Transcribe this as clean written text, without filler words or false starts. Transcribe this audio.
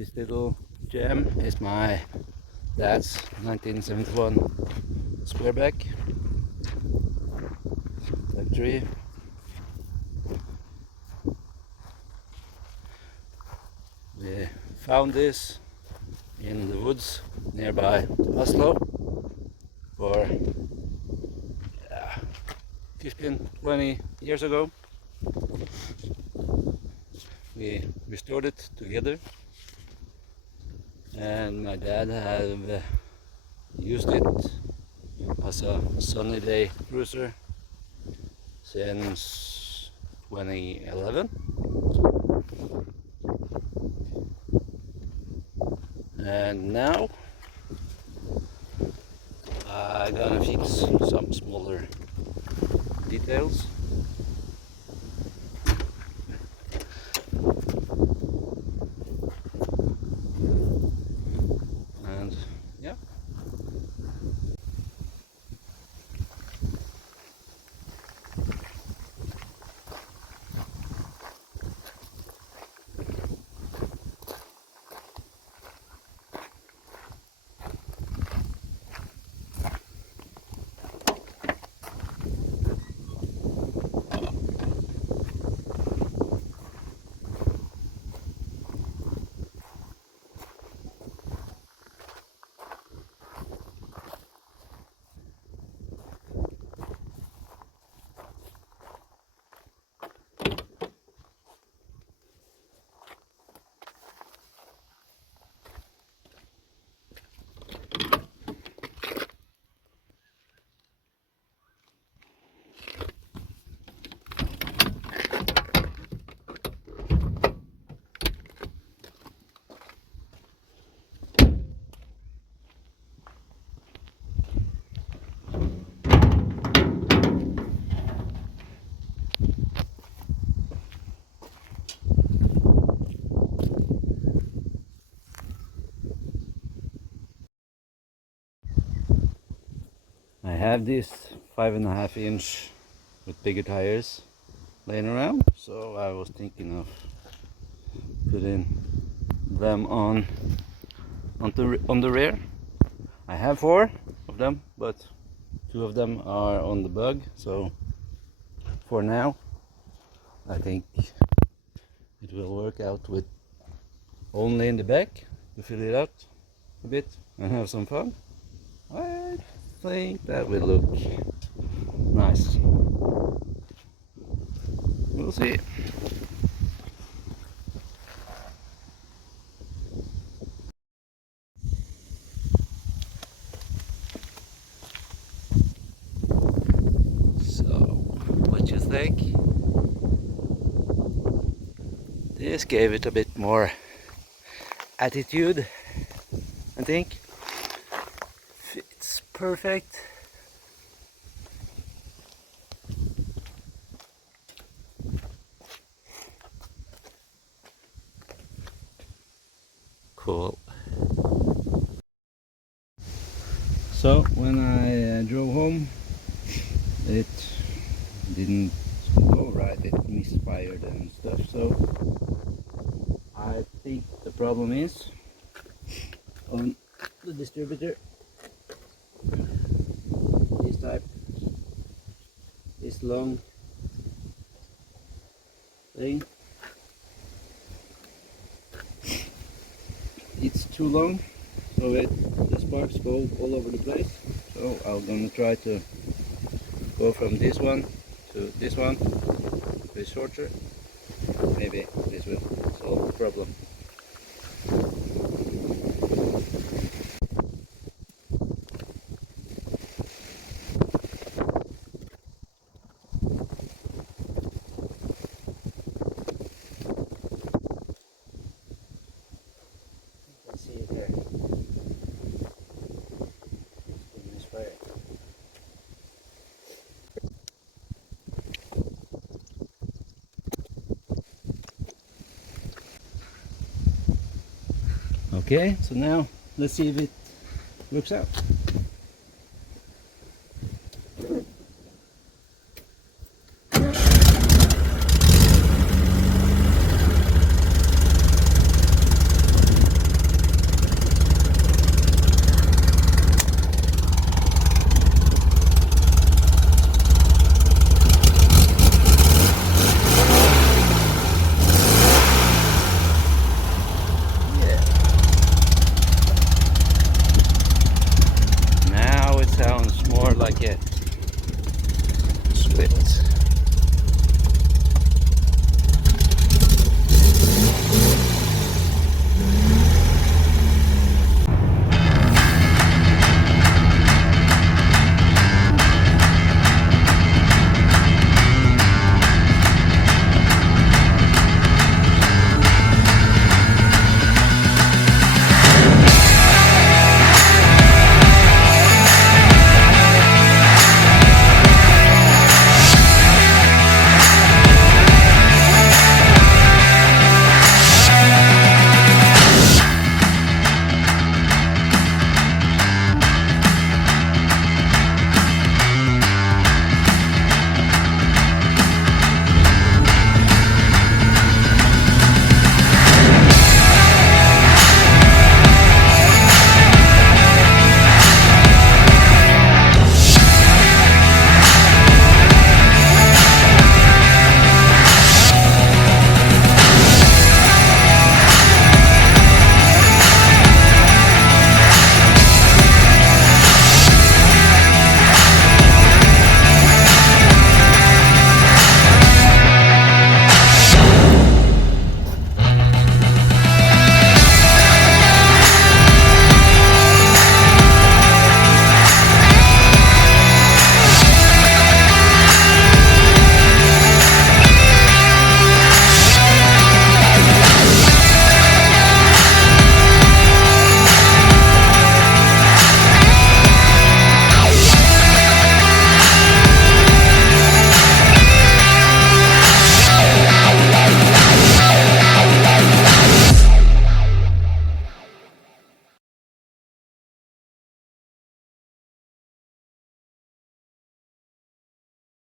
This little gem is my dad's 1971 squareback type 3. We found this in the woods nearby Oslo for 15-20 years ago. We restored it together, and my dad have used it as a sunny day cruiser since 2011, and now I'm gonna fix some smaller details. And yeah, I have this 5.5 inch with bigger tires laying around, so I was thinking of putting them on the rear. I have 4 of them, but 2 of them are on the bug, so for now I think it will work out with only in the back to fill it out a bit and have some fun. I think that will look nice. We'll see. So, what you think? This gave it a bit more attitude, I think. Fits perfect. Cool. So when I drove home, it didn't go right, it misfired and stuff, so I think the problem is on the distributor. This type, this long thing, it's too long, so the sparks go all over the place. So I'm gonna try to go from this one to this one, a shorter. Maybe this will solve the problem. Let's see it there. Okay, so now let's see if it works out.